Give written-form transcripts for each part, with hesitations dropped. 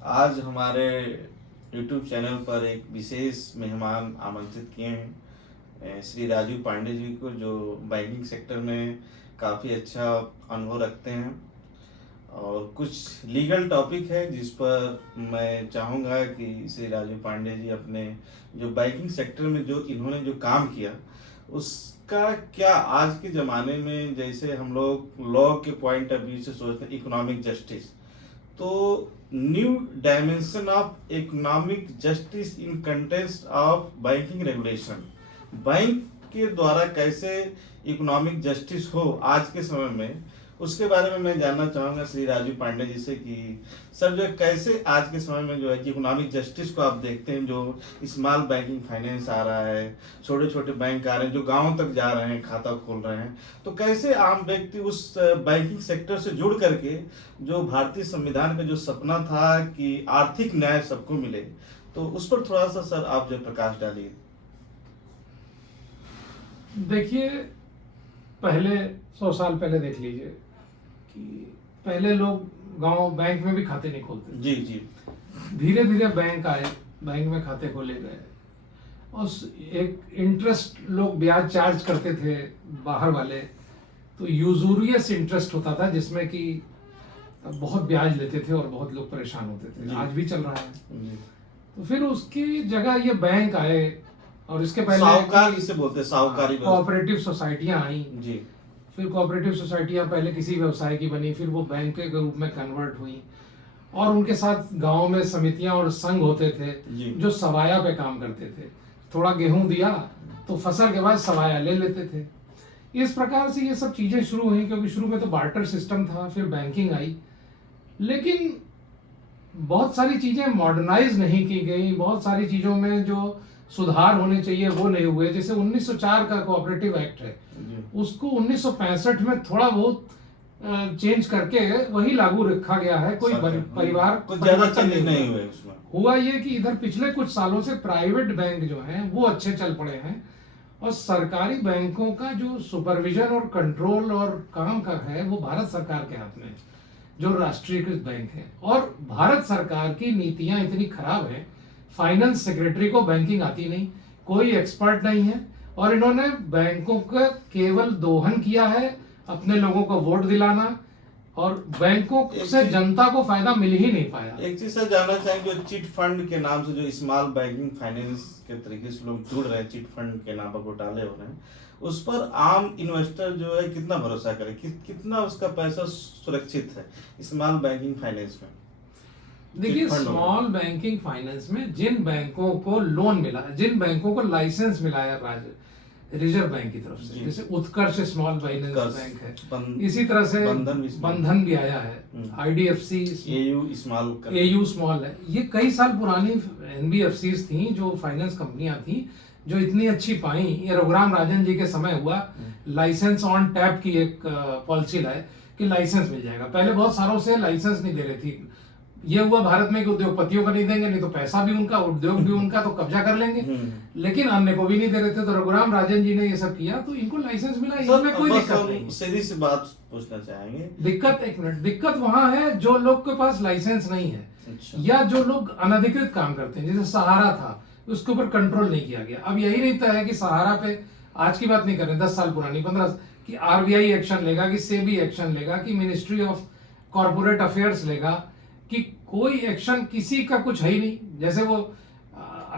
आज हमारे YouTube channel पर एक विशेष मेहमान आमंत्रित किए हैं श्री राजू पांडे जी को, जो बैंकिंग सेक्टर में काफ़ी अच्छा अनुभव रखते हैं और कुछ लीगल टॉपिक है जिस पर मैं चाहूँगा कि श्री राजू पांडे जी अपने जो बैंकिंग सेक्टर में जो इन्होंने जो काम किया उसका क्या आज के ज़माने में, जैसे हम लोग लॉ के पॉइंट ऑफ व्यू से सोचते हैं इकोनॉमिक जस्टिस, तो new dimension of economic justice in context of banking regulation, bank के द्वारा कैसे इकोनॉमिक जस्टिस हो आज के समय में, उसके बारे में मैं जानना चाहूँगा श्री राजू पांडे जी से कि सर जो कैसे आज के समय में जो है कि इकोनॉमिक जस्टिस को आप देखते हैं, जो स्मॉल बैंकिंग फाइनेंस आ रहा है, छोटे छोटे बैंक आ रहे हैं जो गांवों तक जा रहे हैं, खाता खोल रहे हैं, तो कैसे आम व्यक्ति उस बैंकिंग सेक्टर से जुड़ करके जो भारतीय संविधान का जो सपना था कि आर्थिक न्याय सबको मिले, तो उस पर थोड़ा सा सर आप जो प्रकाश डालिए। देखिए, पहले 100 साल पहले देख लीजिए कि पहले लोग गांव बैंक में भी खाते नहीं खोलते थे। जी जी। धीरे धीरे बैंक आए, बैंक में खाते खोले गए और एक इंटरेस्ट लोग ब्याज चार्ज करते थे बाहर वाले, तो यूजूरियस इंटरेस्ट होता था जिसमें कि बहुत ब्याज लेते थे और बहुत लोग परेशान होते थे। आज भी चल रहा है। तो फिर उसकी जगह ये बैंक आए और इसके पहले साहूकार इसे बोलते हैं, साहूकारी कोऑपरेटिव सोसाइटियां आई जी। फिर कोऑपरेटिव सोसाइटियां पहले किसी व्यवसाय की बनी, फिर वो बैंक के रूप में कन्वर्ट हुई और उनके साथ गांव में समितियां और संघ होते थे जो सवाया पे काम करते थे। थोड़ा गेहूं दिया तो फसल के बाद सवाया ले लेते थे। इस प्रकार से ये सब चीजें शुरू हुई, क्योंकि शुरू में तो बार्टर सिस्टम था, फिर बैंकिंग आई, लेकिन बहुत सारी चीजें मॉडर्नाइज नहीं की गई। बहुत सारी चीजों में जो सुधार होने चाहिए वो नहीं हुए। जैसे 1904 का कोऑपरेटिव एक्ट है, उसको 1965 में थोड़ा बहुत चेंज करके वही लागू रखा गया है। कोई परिवार कुछ ज्यादा चेंज नहीं हुए उसमें। हुआ ये कि इधर पिछले कुछ सालों से प्राइवेट बैंक जो हैं वो अच्छे चल पड़े हैं और सरकारी बैंकों का जो सुपरविजन और कंट्रोल और काम का है वो भारत सरकार के हाथ में है, जो राष्ट्रीयकृत बैंक है। और भारत सरकार की नीतियां इतनी खराब है, फाइनेंस सेक्रेटरी को बैंकिंग आती नहीं, कोई एक्सपर्ट नहीं है और इन्होंने बैंकों का केवल दोहन किया है, अपने लोगों को वोट दिलाना, और बैंकों से जनता को फायदा मिल ही नहीं पाया। एक चीज सर जानना चाहेंगे, जो चिट फंड के नाम से जो स्मॉल बैंकिंग फाइनेंस के तरीके से लोग जुड़ रहे हैं, चिट फंड के नाम पर घोटाले हो रहे हैं, उस पर आम इन्वेस्टर जो है कितना भरोसा करे, कितना उसका पैसा सुरक्षित है स्मॉल बैंकिंग फाइनेंस में? देखिए, स्मॉल बैंकिंग फाइनेंस में जिन बैंकों को लोन मिला, जिन बैंकों को लाइसेंस मिला है रिजर्व बैंक की तरफ से, जैसे उत्कर्ष स्मॉल फाइनेंस बैंक है, इसी तरह से बंधन भी आया है, आईडीएफसी, एयू स्मॉल है, ये कई साल पुरानी एनबीएफसी थी जो फाइनेंस कंपनियां थी जो इतनी अच्छी पाई। ये रघुराम राजन जी के समय हुआ, लाइसेंस ऑन टैप की एक पॉलिसी लाए कि लाइसेंस मिल जाएगा। पहले बहुत सालों से लाइसेंस नहीं दे रही थी। ये हुआ भारत में कि उद्योगपतियों को नहीं देंगे, नहीं तो पैसा भी उनका, उद्योग भी उनका, तो कब्जा कर लेंगे, लेकिन अन्य को भी नहीं दे रहे थे। तो रघुराम राजन जी ने ये सब किया तो इनको लाइसेंस मिला, इसमें कोई दिक्कत नहीं। सीधी सी बात पूछना चाहेंगे, दिक्कत, एक मिनट, दिक्कत वहां है जो लोग के पास लाइसेंस नहीं है। अच्छा। या जो लोग अनधिकृत काम करते हैं, जैसे सहारा था, उसके ऊपर कंट्रोल नहीं किया गया। अब यही रहता है कि सहारा पे, आज की बात नहीं कर रहे, 10 साल पुरानी, 15, कि आरबीआई एक्शन लेगा, कि सेबी एक्शन लेगा, कि मिनिस्ट्री ऑफ कॉर्पोरेट अफेयर्स लेगा, कि कोई एक्शन किसी का कुछ है ही नहीं। जैसे वो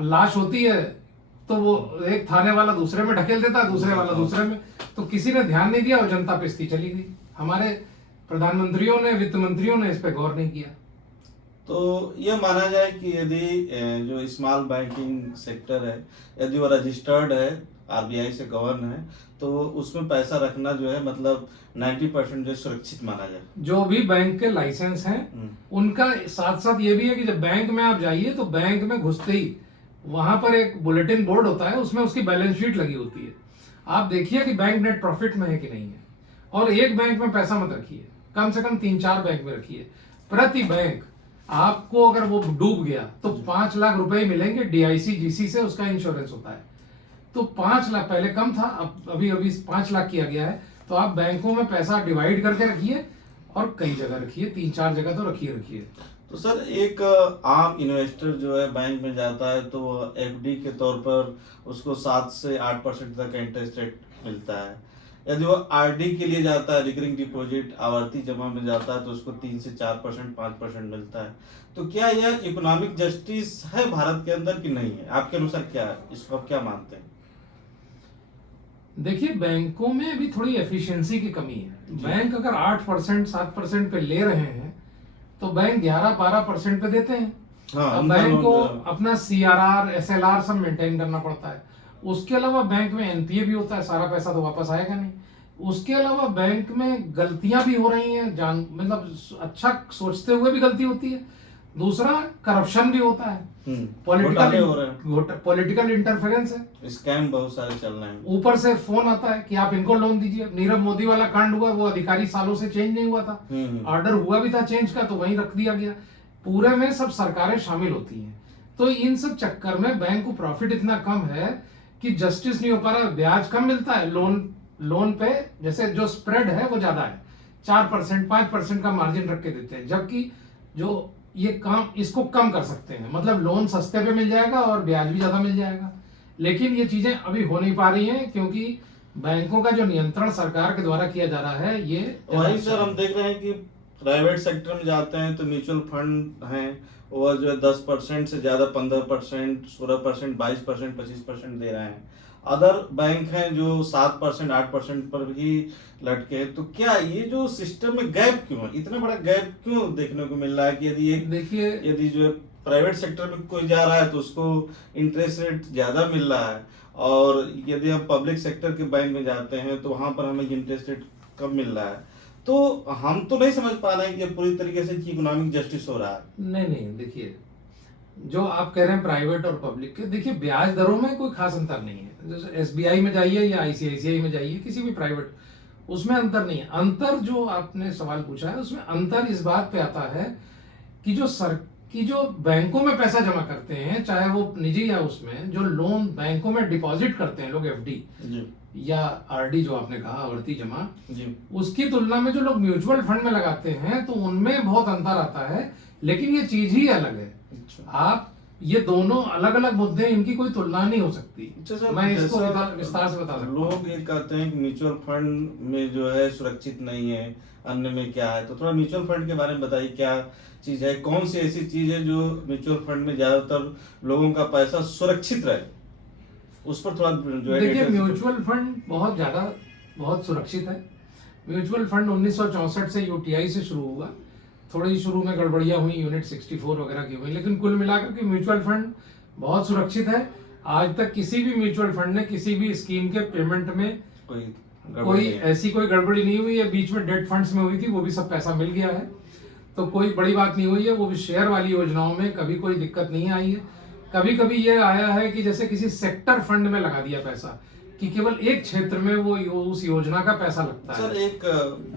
लाश होती है तो वो एक थाने वाला दूसरे में ढकेल देता है, दूसरे वाला दूसरे में, तो किसी ने ध्यान नहीं दिया और जनता पिसती चली गई। हमारे प्रधानमंत्रियों ने, वित्त मंत्रियों ने इस पे गौर नहीं किया। तो यह माना जाए कि यदि जो स्मॉल बैंकिंग सेक्टर है, यदि वो रजिस्टर्ड है, आरबीआई से गवर्न है, तो उसमें पैसा रखना जो है मतलब 90% जो सुरक्षित माना जाए। जो भी बैंक के लाइसेंस हैं उनका साथ साथ ये भी है कि जब बैंक में आप जाइए तो बैंक में घुसते ही वहां पर एक बुलेटिन बोर्ड होता है, उसमें उसकी बैलेंस शीट लगी होती है। आप देखिए कि बैंक नेट प्रॉफिट में है कि नहीं है, और एक बैंक में पैसा मत रखिए, कम से कम 3-4 बैंक में रखिए। प्रति बैंक आपको अगर वो डूब गया तो 5 लाख रुपए मिलेंगे डीआईसी जीसी से, उसका इंश्योरेंस होता है। तो 5 लाख पहले कम था, अब अभी 5 लाख किया गया है। तो आप बैंकों में पैसा डिवाइड करके रखिए और कई जगह रखिए, 3-4 जगह तो रखिए। तो सर एक आम इन्वेस्टर जो है बैंक में जाता है तो एफडी के तौर पर उसको 7 से 8% तक इंटरेस्ट रेट मिलता है। यदि वो आरडी के लिए जाता है, रिकरिंग डिपॉजिट आवर्ती जमा में जाता है, तो उसको 3 से 4%, 5% मिलता है। तो क्या यह इकोनॉमिक जस्टिस है भारत के अंदर कि नहीं है? आपके अनुसार क्या है, इसको आप क्या मानते हैं? देखिए, बैंकों में अभी थोड़ी एफिशिएंसी की कमी है। बैंक अगर 8% 7% पे ले रहे हैं तो बैंक 11-12% पे देते हैं। हाँ, अब बैंक को अपना सीआरआर एसएलआर सब मेंटेन करना पड़ता है। उसके अलावा बैंक में एनपीए भी होता है, सारा पैसा तो वापस आएगा नहीं। उसके अलावा बैंक में गलतियां भी हो रही हैं, जान मतलब अच्छा सोचते हुए भी गलती होती है। दूसरा, करप्शन भी होता है, पॉलिटिकल इंटरफेरेंस है, स्कैम बहुत सारे चल रहे हैं। ऊपर से फोन आता है कि आप इनको लोन दीजिए। नीरव मोदी वाला कांड हुआ, वो अधिकारी सालों से चेंज नहीं हुआ था, ऑर्डर हुआ भी था चेंज का तो वहीं रख दिया गया। पूरे में सब सरकारें शामिल होती हैं, तो इन सब चक्कर में बैंक को प्रॉफिट इतना कम है कि जस्टिस नहीं हो पा रहा। ब्याज कम मिलता है लोन पे, जैसे जो स्प्रेड है वो ज्यादा है, 4% 5% का मार्जिन रख के देते हैं, जबकि जो ये काम इसको कम कर सकते हैं, मतलब लोन सस्ते पे मिल जाएगा और ब्याज भी ज्यादा मिल जाएगा। लेकिन ये चीजें अभी हो नहीं पा रही हैं क्योंकि बैंकों का जो नियंत्रण सरकार के द्वारा किया जा रहा है ये वही सर हम देख रहे हैं कि प्राइवेट सेक्टर में जाते हैं तो म्यूचुअल फंड हैं वो जो है 10% से ज्यादा 15%, 16%, 22%, 25% दे रहे हैं। अदर बैंक हैं जो 7%, 8% पर भी लटके हैं। तो क्या ये जो सिस्टम में गैप क्यों है, इतना बड़ा गैप क्यों देखने को मिल रहा है कि यदि जो है प्राइवेट सेक्टर में कोई जा रहा है तो उसको इंटरेस्ट रेट ज्यादा मिल रहा है, और यदि हम पब्लिक सेक्टर के बैंक में जाते हैं तो वहां पर हमें इंटरेस्ट रेट कम मिल रहा है। तो हम तो नहीं समझ पा रहे हैं कि पूरी तरीके से इकोनॉमिक जस्टिस हो रहा है। नहीं, देखिए, जो आप कह रहे हैं प्राइवेट और पब्लिक के, देखिए ब्याज दरों में कोई खास अंतर नहीं है। जैसे एसबीआई में जाइए या आईसीआईसीआई में जाइए, किसी भी प्राइवेट, उसमें अंतर नहीं है। अंतर जो आपने सवाल पूछा है उसमें अंतर इस बात पे आता है कि जो बैंकों में पैसा जमा करते हैं, चाहे वो निजी या उसमें, जो लोन बैंकों में डिपॉजिट करते हैं लोग, एफडी या आरडी जो आपने कहा आवर्ती जमा, उसकी तुलना में जो लोग म्यूचुअल फंड में लगाते हैं तो उनमें बहुत अंतर आता है। लेकिन ये चीज ही अलग है। आप ये दोनों अलग अलग मुद्दे, इनकी कोई तुलना नहीं हो सकती। मैं इसको विस्तार से बता सकता हूँ। लोग ये कहते हैं कि म्यूचुअल फंड में जो है सुरक्षित नहीं है, अन्य में क्या है, तो थोड़ा म्यूचुअल फंड के बारे में बताइए, क्या चीज है, कौन सी ऐसी चीज है जो म्यूचुअल फंड में ज्यादातर लोगों का पैसा सुरक्षित रहे, उस पर थोड़ा जो है। देखिए, म्यूचुअल फंड बहुत सुरक्षित है। म्यूचुअल फंड 1964 से यूटीआई से शुरू हुआ। थोड़ी शुरू में गड़बड़ियां हुई, यूनिट 64 वगैरह की हुई, लेकिन कुल मिलाकर के म्यूचुअल फंड बहुत सुरक्षित है। आज तक किसी भी म्यूचुअल फंड ने किसी भी स्कीम के पेमेंट में कोई ऐसी कोई गड़बड़ी नहीं हुई है। बीच में डेट फंड्स में हुई थी, वो भी सब पैसा मिल गया है, तो कोई बड़ी बात नहीं हुई है। वो भी शेयर वाली योजनाओं में कभी कोई दिक्कत नहीं आई है। कभी कभी ये आया है कि जैसे किसी सेक्टर फंड में लगा दिया पैसा कि केवल एक क्षेत्र में वो उस योजना का पैसा लगता है,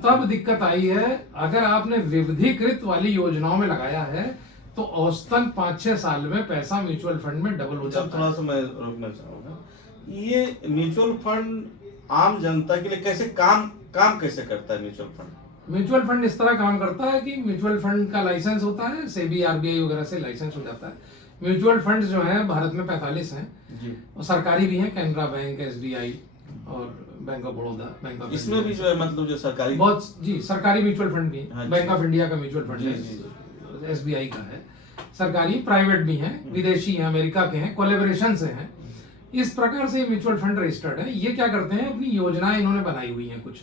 तब दिक्कत आई है। अगर आपने विविधीकृत वाली योजनाओं में लगाया है तो औसतन 5-6 साल में पैसा म्यूचुअल फंड में डबल हो जाता है। थोड़ा सा मैं रोकना चाहूंगा, ये म्यूचुअल फंड आम जनता के लिए कैसे काम कैसे करता है? म्यूचुअल फंड इस तरह काम करता है कि म्यूचुअल फंड का लाइसेंस होता है, सेबी आरबीआई वगैरह से लाइसेंस हो जाता है। म्यूचुअल फंड जो है भारत में 45 हैं और सरकारी भी हैं, कैनरा बैंक, एसबीआई और bank of Baroda, bank of इसमें भी जो है मतलब जो सरकारी सरकारी म्यूचुअल फंड भी है। बैंक ऑफ इंडिया का म्यूचुअल फंड है, एसबीआई का है, सरकारी, प्राइवेट भी हैं, विदेशी हैं, अमेरिका के हैं, कोलैबोरेशन से हैं। इस प्रकार से म्यूचुअल फंड रजिस्टर्ड है। ये क्या करते हैं, अपनी योजनाएं इन्होंने बनाई हुई हैं, कुछ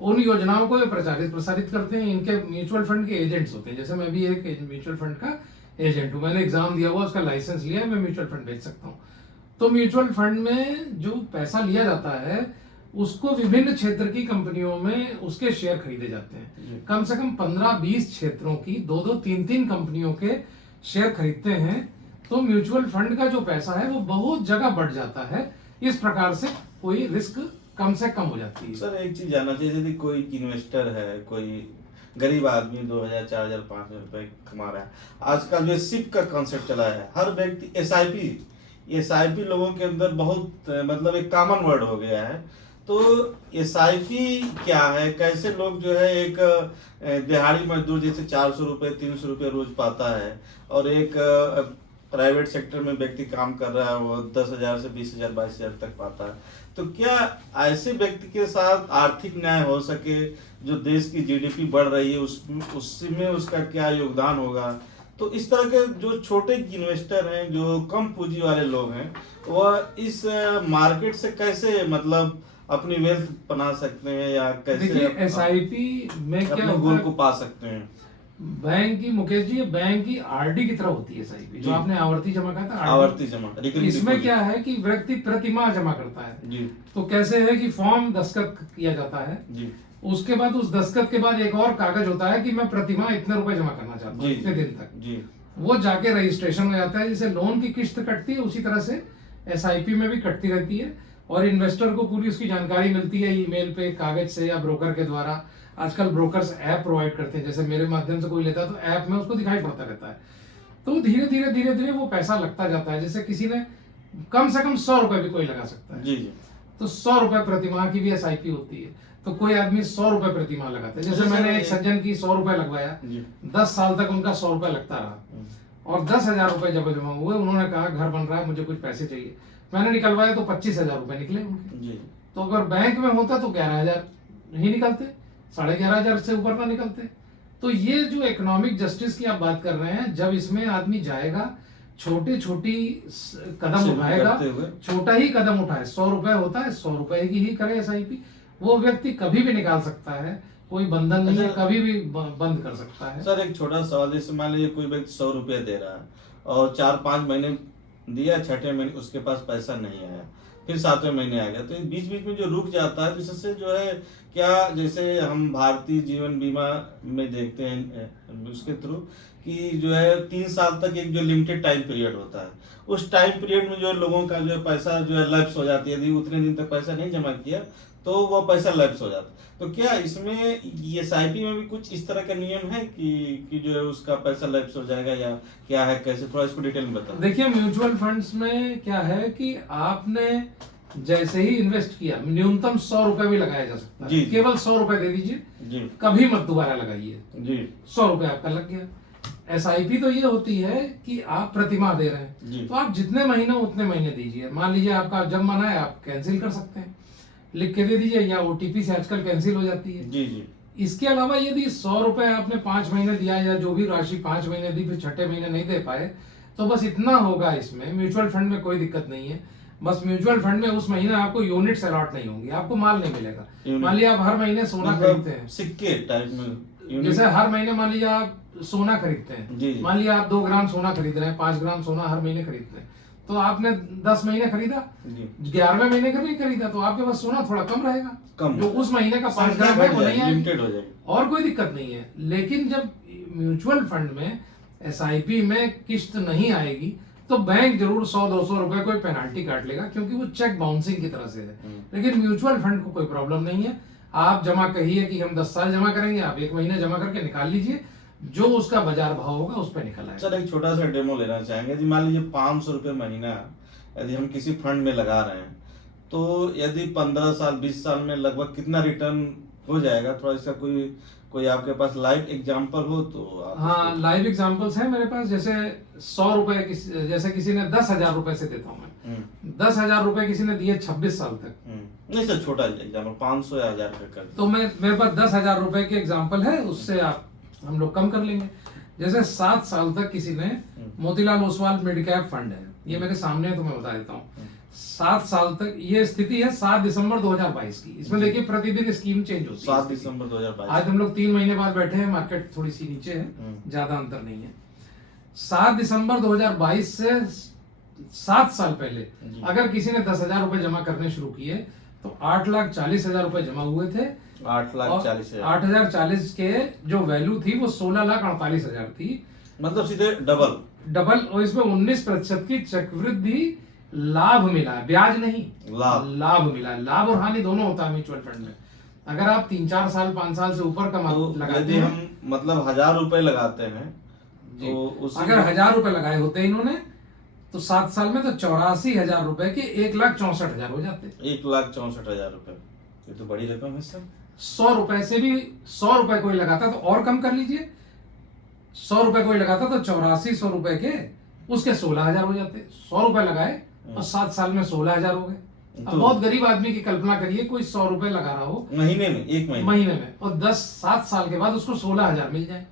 उन योजनाओं को प्रसारित करते हैं। इनके म्यूचुअल फंड के एजेंट्स होते हैं। जैसे मैं भी एक म्यूचुअल फंड का एजेंट हूँ, मैंने एग्जाम दिया हुआ, उसका लाइसेंस लिया, मैं म्यूचुअल फंड बेच सकता हूँ। तो म्यूचुअल फंड में जो पैसा लिया जाता है उसको विभिन्न क्षेत्र की कंपनियों में उसके शेयर खरीदे जाते हैं। कम से कम 15-20 क्षेत्रों की 2-2, 3-3 कंपनियों के शेयर खरीदते हैं। तो म्यूचुअल फंड का जो पैसा है वो बहुत जगह बढ़ जाता है। इस प्रकार से कोई रिस्क कम से कम हो जाती है। सर एक चीज जानना चाहिए, यदि कोई इन्वेस्टर है, कोई गरीब आदमी 2000, 4000, 5000 रुपए कमा रहा है, आजकल जो सिप का कॉन्सेप्ट चला है, हर व्यक्ति एसआईपी लोगों के अंदर बहुत मतलब एक कॉमन वर्ड हो गया है। तो एसआईपी क्या है, कैसे लोग जो है एक दिहाड़ी मजदूर जैसे 400 रुपये 300 रुपये रोज पाता है, और एक प्राइवेट सेक्टर में व्यक्ति काम कर रहा है वो 10,000 से 20,000 22,000 तक पाता है, तो क्या ऐसे व्यक्ति के साथ आर्थिक न्याय हो सके, जो देश की जीडीपी बढ़ रही है उसमें उसका क्या योगदान होगा? तो इस तरह के जो छोटे इन्वेस्टर हैं, जो कम पूंजी वाले लोग हैं, वह इस मार्केट से कैसे मतलब अपनी वेल्थ बना सकते हैं, या कैसे एसआईपी में क्या अपने गोल को पा सकते हैं? बैंक की, मुकेश जी, बैंक की आरडी की तरह होती है एसआईपी, जो आपने आवर्ती जमा कहा था, आवर्ती जमा। इसमें क्या है कि व्यक्ति प्रतिमाह जमा करता है जी। तो कैसे है कि फॉर्म दस्तखत किया जाता है जी। उसके बाद उस दस्तखत के बाद एक और कागज होता है कि मैं प्रतिमाह इतने रुपए जमा करना चाहता हूँ इतने दिन तक जी। वो जाके रजिस्ट्रेशन हो जाता है। जैसे लोन की किस्त कटती है उसी तरह से एसआईपी में भी कटती रहती है, और इन्वेस्टर को पूरी उसकी जानकारी मिलती है ईमेल पे, कागज से या ब्रोकर के द्वारा। आजकल ब्रोकर्स ऐप प्रोवाइड करते हैं, जैसे मेरे माध्यम से कोई लेता है तो ऐप में उसको दिखाई पड़ता रहता है। तो धीरे धीरे वो पैसा लगता जाता है। जैसे किसी ने कम से कम 100 रुपए भी कोई लगा सकता है जी। तो 100 रुपए प्रतिमाह की भी एसआईपी होती है। तो कोई आदमी 100 रुपए प्रतिमाह लगाता है। जैसे मैंने एक सज्जन की 100 रुपए लगवाया, 10 साल तक उनका 100 रुपए लगता रहा, और 10,000 रुपए जब जमा हुए, उन्होंने कहा घर बन रहा है, मुझे कुछ पैसे चाहिए, मैंने निकलवाया तो 25,000 रुपए निकले उनके। तो अगर बैंक में होता तो 11,000 ही निकलते, 11,500 से ऊपर ना निकलते। तो ये जो इकोनॉमिक जस्टिस की आप बात कर रहे हैं, जब इसमें आदमी जाएगा, छोटी कदम उठाएगा, छोटा ही कदम उठाए, 100 रुपए होता है, 100 रुपए की ही करे एसआईपी, वो व्यक्ति कभी भी निकाल सकता है, कोई बंधन नहीं है, कभी भी बंद कर सकता है। सर एक छोटा सवाल, जैसे मान लीजिए कोई व्यक्ति 100 रुपया दे रहा है और 4-5 महीने दिया, 6ठे महीने उसके पास पैसा नहीं आया, फिर 7वें महीने आ गया, तो बीच बीच में जो रुक जाता है, जिससे जो है क्या, जैसे हम भारतीय जीवन बीमा में देखते हैं उसके थ्रू कि जो है 3 साल तक एक जो लिमिटेड टाइम पीरियड होता है, उस टाइम पीरियड में जो लोगों का जो है पैसा जो है लैप्स हो जाती है, यदि उतने दिन तक पैसा नहीं जमा किया तो वो पैसा लैप्स हो जाता है। तो क्या इसमें एसआईपी में भी कुछ इस तरह का नियम है कि जो है उसका पैसा लैप्स हो जाएगा, या क्या है, कैसे, थोड़ा इसको डिटेल में बताओ। देखिए म्यूचुअल फंड्स में क्या है कि आपने जैसे ही इन्वेस्ट किया, न्यूनतम 100 रुपए भी लगाया जा सकता है, केवल 100 रुपए दे दीजिए, कभी मत दोबारा लगाइए जी। 100 रुपए आपका लग गया। एसआईपी तो ये होती है कि आप प्रतिमाह दे रहे हैं, तो आप जितने महीने उतने महीने दीजिए। मान लीजिए आपका जब मन है आप कैंसिल कर सकते हैं, लिख के दे दीजिए, या ओटीपी से आजकल कैंसिल हो जाती है जी जी। इसके अलावा यदि 100 रुपए आपने 5 महीने दिया, या जो भी राशि 5 महीने दी, फिर 6ठे महीने नहीं दे पाए, तो बस इतना होगा। इसमें म्यूचुअल फंड में कोई दिक्कत नहीं है, बस म्यूचुअल फंड में उस महीने आपको यूनिट्स अलॉट नहीं होंगी, आपको माल नहीं मिलेगा। मान लीजिए आप हर महीने सोना खरीदते हैं, सिक्के टाइप में, जैसे हर महीने मान लीजिए आप सोना खरीदते हैं, मान लीजिए आप 2 ग्राम सोना खरीद रहे हैं, 5 ग्राम सोना हर महीने खरीदते हैं, तो आपने 10 महीने खरीदा, 11वें महीने का भी खरीदा, तो आपके पास सोना थोड़ा कम रहेगा, जो उस महीने का 5 ग्राम है वो नहीं आएगा, और कोई दिक्कत नहीं है। लेकिन जब म्यूचुअल फंड में एसआईपी में किस्त नहीं आएगी, तो बैंक जरूर 100-200 रुपए कोई पेनाल्टी काट लेगा, क्योंकि वो चेक बाउंसिंग की तरह से है। लेकिन म्यूचुअल फंड को कोई प्रॉब्लम नहीं है, आप जमा कहिए कि हम 10 साल जमा करेंगे, आप 1 महीने जमा करके निकाल लीजिए, जो उसका बाजार भाव होगा उस पर निकल आएगा। सर एक छोटा सा डेमो लेना चाहेंगे जी। मान लीजिए 500 रुपये महीना यदि हम किसी फंड में लगा रहे हैं, तो यदि 15 साल 20 साल में लगभग कितना रिटर्न हो जाएगा? थोड़ा इसका कोई आपके पास लाइव एग्जांपल हो तो आप। हाँ, लाइव एग्जांपल्स हैं मेरे पास। जैसे 100 रुपए जैसे किसी ने 10,000 रुपए से देता हूँ मैं, 10,000 रुपए किसी ने दिए 26 साल तक। नहीं सर, छोटा एग्जांपल 500 या 1000 रुपए कर, तो मेरे पास 10,000 रुपए के एग्जांपल है, उससे हम लोग कम कर लेंगे। जैसे 7 साल तक किसी ने, Motilal Oswal mid cap fund है, ये मेरे सामने है तो मैं बता देता हूँ। 7 साल तक ये स्थिति है 7 दिसंबर 2022 की। इसमें देखिए प्रतिदिन स्कीम चेंज होती है। 7 दिसंबर 2022। आज हम लोग 3 महीने बाद बैठे हैं, मार्केट थोड़ी सी नीचे है, ज्यादा अंतर नहीं है। 7 दिसंबर 2022 से 7 साल पहले अगर किसी ने 10,000 रुपए जमा करने शुरू किए, तो 8,40,000 रुपए जमा हुए थे। 8,40,000 के जो वैल्यू थी वो 16,48,000 थी, मतलब सीधे डबल। और इसमें 19% की चक्रवृद्धि लाभ मिला है, ब्याज नहीं, लाभ मिला है। लाभ और हानि दोनों होता है म्यूचुअल फंड में। अगर आप 3-4 साल 5 साल से ऊपर का लगाते हैं, हम मतलब 1,000 रुपए लगाते हैं, तो अगर 1,000 रुपए लगाए होते इन्होंने, तो 7 साल में तो 84,000 रुपए के 1,64,000 हो जाते। 1,64,000 रुपए ये तो बड़ी रकम है सर। 100 रुपए से भी 100 रुपए कोई लगाता तो और कम कर लीजिए, 100 रुपए कोई लगाता तो 8400 रुपए के उसके 16,000 हो जाते। 100 रुपए लगाए और 7 साल में 16,000 हो गए। अब तो बहुत गरीब आदमी की कल्पना करिए, कोई 100 रुपए लगा रहा हो महीने में, एक महीने में, और 7 साल के बाद उसको 16,000 मिल जाए,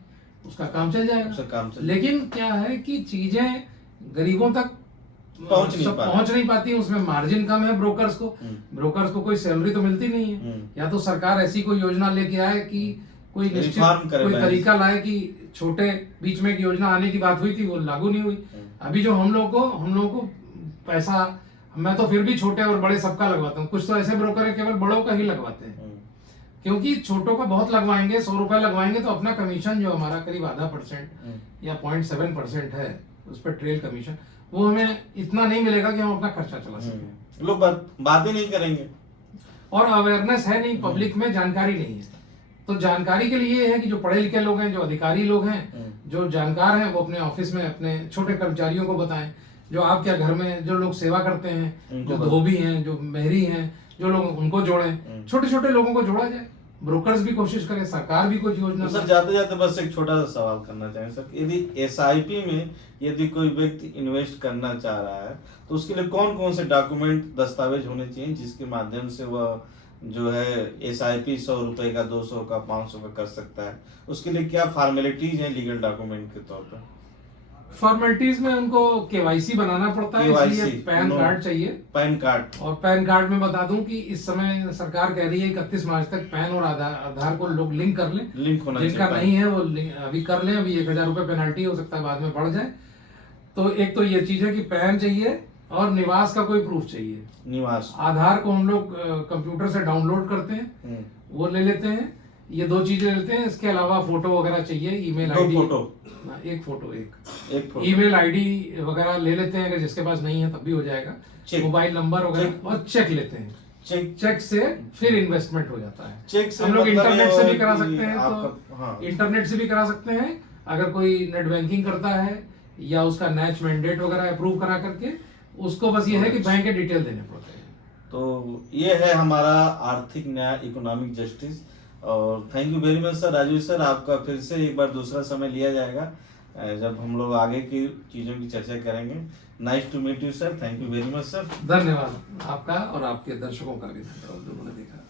उसका काम चल जाएगा। उसका काम चल। लेकिन क्या है कि चीजें गरीबों तक पहुंच नहीं पाती, उसमें मार्जिन कम है ब्रोकर्स को कोई सैलरी तो मिलती नहीं है। या तो सरकार ऐसी कोई योजना लेके आए कि कोई निश्चित कोई तरीका लाए कि छोटे, बीच में एक योजना आने की बात हुई थी, वो लागू नहीं हुई। अभी जो हम लोगों को पैसा, मैं तो फिर भी छोटे और बड़े सबका लगवाता हूँ, कुछ तो ऐसे ब्रोकर है केवल बड़ों का ही लगवाते हैं, क्योंकि छोटों का बहुत लगवाएंगे, 100 रुपए लगवाएंगे तो अपना कमीशन जो हमारा करीब 0.5% या 0.7% है उस पर ट्रेल कमीशन, वो हमें इतना नहीं मिलेगा कि हम अपना खर्चा चला सकें। लोग बातें नहीं करेंगे और अवेयरनेस है नहीं, पब्लिक में जानकारी नहीं है। तो जानकारी के लिए है कि जो पढ़े लिखे लोग हैं, जो अधिकारी लोग हैं, जो जानकार हैं, वो अपने ऑफिस में अपने छोटे कर्मचारियों को बताएं। जो आपके घर में जो लोग सेवा करते हैं, जो धोबी हैं, जो मेहरी हैं, जो लोग, उनको जोड़ें, छोटे छोटे लोगों को जोड़ा जाए। ब्रोकर्स भी कोशिश करें, सरकार भी कुछ योजना। सर जाते जाते बस एक छोटा सा सवाल करना चाहेंगे सर, यदि SIP में यदि कोई व्यक्ति इन्वेस्ट करना चाह रहा है तो उसके लिए कौन कौन से डॉक्यूमेंट, दस्तावेज होने चाहिए जिसके माध्यम से वह जो है SIP 100 रुपए का, 200 का, 500 का कर सकता है? उसके लिए क्या फॉर्मेलिटीज हैं लीगल डॉक्यूमेंट के तौर पर? फॉर्मेलिटीज में उनको KYC बनाना पड़ता है, इसलिए पैन कार्ड चाहिए। पैन कार्ड, और पैन कार्ड में बता दूं कि इस समय सरकार कह रही है 31 मार्च तक पैन और आधार को लोग लिंक कर लें। लिंक होना चाहिए। जिनका नहीं है वो अभी कर लें, अभी 1,000 रुपए पेनल्टी हो सकता है बाद में बढ़ जाए। तो एक तो ये चीज है कि पैन चाहिए और निवास का कोई प्रूफ चाहिए। निवास, आधार को हम लोग कंप्यूटर से डाउनलोड करते हैं, वो ले लेते हैं, ये 2 चीजें लेते हैं। इसके अलावा फोटो वगैरह चाहिए, ईमेल आईडी, एक फोटो, ईमेल आईडी वगैरह ले लेते हैं, अगर जिसके पास नहीं है तब भी हो जाएगा, मोबाइल नंबर वगैरह, और चेक लेते हैं। चेक से फिर इन्वेस्टमेंट हो जाता है। चेक से हम लोग मतलब इंटरनेट से भी करा सकते हैं, हाँ। तो इंटरनेट से भी करा सकते हैं अगर कोई नेट बैंकिंग करता है, या उसका नेच मैंडेट वगैरह अप्रूव करा करके, उसको बस ये है कि बैंक के डिटेल देने पड़ते हैं। तो ये है हमारा आर्थिक न्याय, इकोनॉमिक जस्टिस। और thank you very much sir, Raju sir, आपका फिर से एक बार दूसरा समय लिया जाएगा जब हम लोग आगे की चीजों की चर्चा करेंगे। Nice to meet you sir, thank you very much sir. धन्यवाद आपका, और आपके दर्शकों का भी धन्यवाद, उन्होंने देखा।